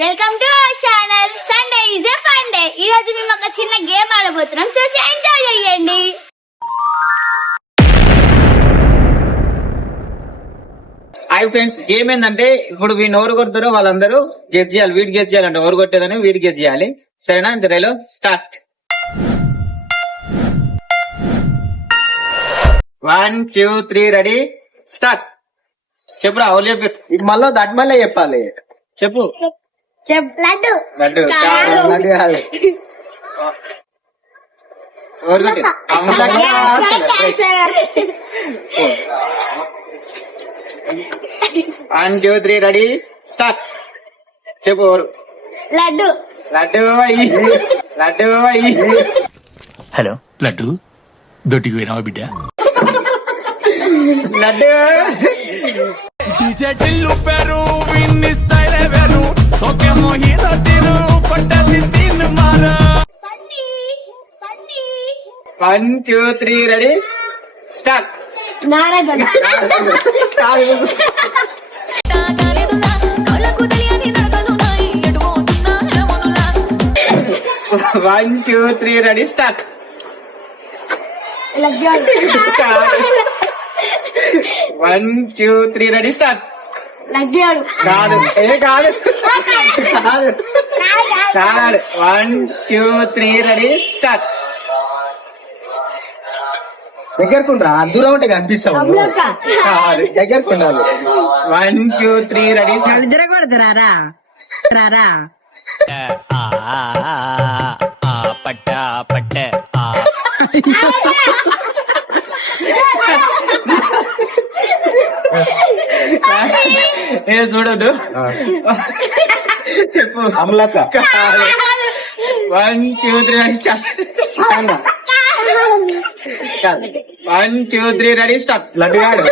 Welcome to our channel. Sunday is a fun day. ఈ రోజు మేము ఒక చిన్న గేమ్ ఆడబోతున్నాం, చూసి ఎంజాయ్ చేయండి. హాయ్ ఫ్రెండ్స్, గేమ్ ఏంటంటే ఇప్పుడు వీడిని ఎవరు కొడతారో వాళ్ళందరూ గెస్ చేయాలి. వీడి గెస్ చేయాలంటే ఎవరు కొట్టేదని వీడి గెస్ చేయాలి. సరేనా? ఇంతలో స్టార్ట్. 1 2 3 ready start. చెప్పురా, ఎవరు చెప్పు. మళ్ళీ దట్ మళ్ళీ చెప్పాలి. చెప్పు. లడ్డు లడ్డు కాదు. లడ్డు కాదు. ఎవరు కొట్టారు? 1 2 3 రెడీ స్టార్ట్. చెప్పు ఎవరు? లడ్డు లడ్డు అయ్యి లడ్డు అయ్యి. హలో లడ్డు, దొడ్డికి పోయినావా బిడ్డ? లడ్డు టిల్లు పెరు విన్ని స్టైల్ వెరు సోకే మోహితో తిరు పట్టది తిన్ మారా. 1 2 3 రెడీ స్టార్ట్. నారదన కాదు. 1 2 3 ready start. 1 2 3 ready start. Laddu కాదు, కాదు కాదు కాదు. 1 2 3 రెడీ స్టార్ట్. దగ్గరకుండ్రా, దూరం ఉంటే కనిపిస్తావు. కాదు, దగ్గరకుండాలి. 1 2 3 రెడీ స్టార్ట్. పట్ట పట్ట ఏ చూడదు. చెప్పు. అమలక్క. 1 2 3 రెడీ స్టార్ట్. 1 2 3 ready start. లడ్డుగాడు.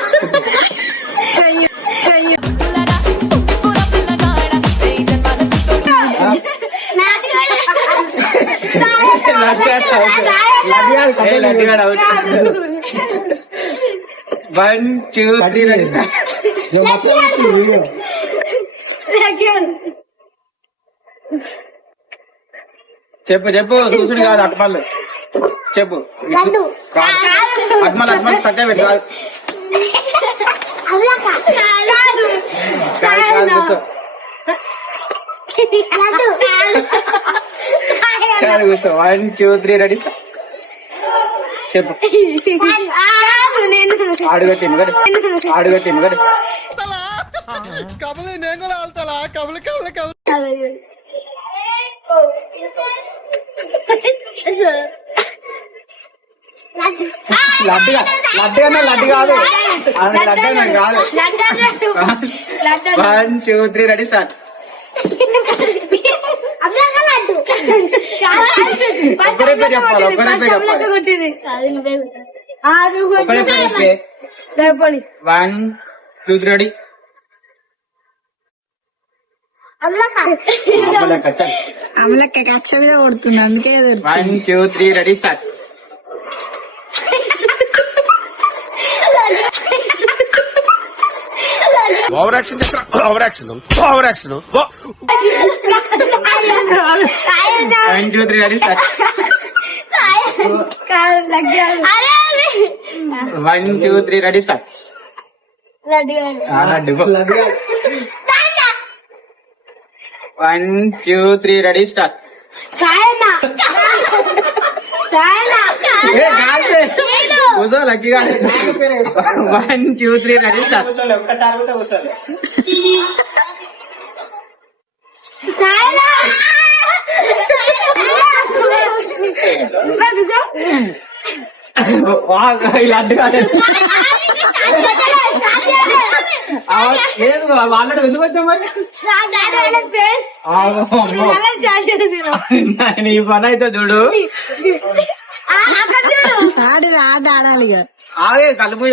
లడ్డుగాడు అవుట్. 1 2 3 ready start. చెప్పు చెప్పు. చూసుడు కాదు, అట్మల్లు చెప్పు. లడ్డు అట్మల్ అట్మల్ సత్య పెట్టు. కాదు కాదు, కూర్చో. కాదు, కూర్చో. 1 2 3 రెడీ స్టార్ట్. చెప్పు. ఆడుగట్టింది కదా, ఆడుగట్టింది కదా. లడ్డుగా లడ్డుగా లడ్డు కాదు, అది లడ్డు నాకు కాదు. 1 2 3 రెడీ స్టార్ట్. ఒకరే పేరు చెప్పాలి, ఒకరే పేరు చెప్పాలి. ఒకరే పేరు చెప్పే. 1 2 3 రెడీ. అమలక్క కక్ష మీద కొడుతుంది, అందుకే 1 2 3 ready start. Over action over action over action. 1 2 3 ready start. 1 2 3 ready start. Laddu 1 2 3 ready start. కూర్చో లక్కీగా. 1 2 3 రెడీ స్టార్ట్. ఒక్కసారి కూడా కూర్చోండి. లడ్డు కాదు. లేదు, వాళ్ళని ఎందుకు వచ్చా మరి? నీ పని అయితే చూడు. ఆడి ఆట ఆడాలి. ఆగే కలుపు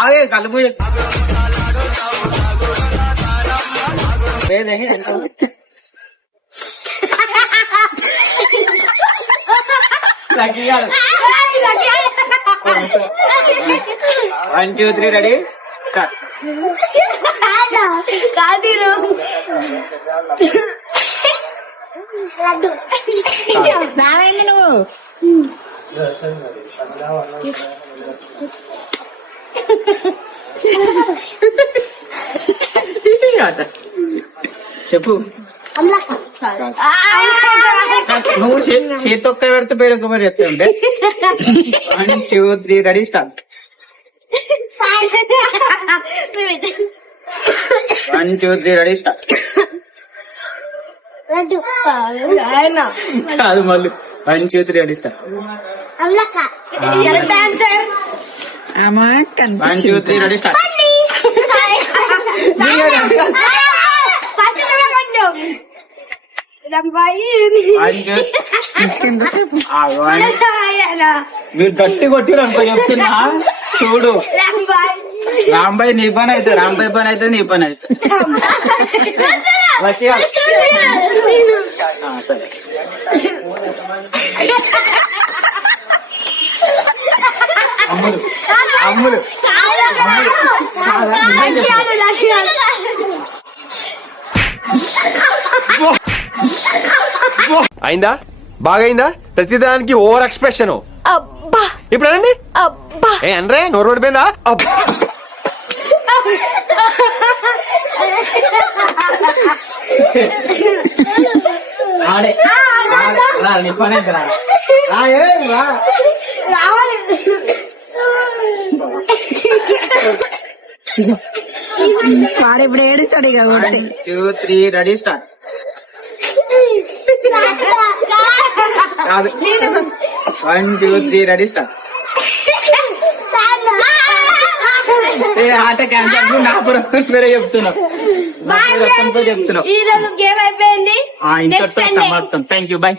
ఆగే కలుపు. లక్కీ కాదు. 1 2 3 రెడీ కాదు రావేంది నువ్వు చెప్పు నువ్వు చేతొక్క పెడితే పేరు మరి చెప్తా ఉంటే 1 2 3 రెడీ స్టార్ట్ 1 2 3 రెడీ స్టార్ట్ కాదు మళ్ళీ 1 2 3 రెడీ స్టార్ట్ 1 2 3 రెడీ స్టార్ట్ మీరు గట్టి కొట్టిరు అనుకో చెప్తున్నా చూడు రాంబాయ్ నీ పని అయితే రాంబాయ్ పని అయితే నీ పని అయితే సరే అమ్ములు అమ్ములు అయిందా బాగైందా ప్రతిదానికి ఓవర్ ఎక్స్ప్రెషన్ ఇప్పుడు అనండి ఏ అనరే నోరు పడిపోయిందా ఆడే రా నీ పని అయితే రా వాడు ఇప్పుడు ఏడుస్తాడు ఇక కొట్టి 1 2 3 రెడీ స్టార్ట్ కాదు 1 2 3 రెడీ స్టార్ట్ ఆట క్యాన్సర్ నా పురం వేరే చెప్తున్నావు చెప్తున్నావు ఈ రోజు గేమ్ అయిపోయింది ఇంతటితో సమాప్తం థ్యాంక్ యూ బై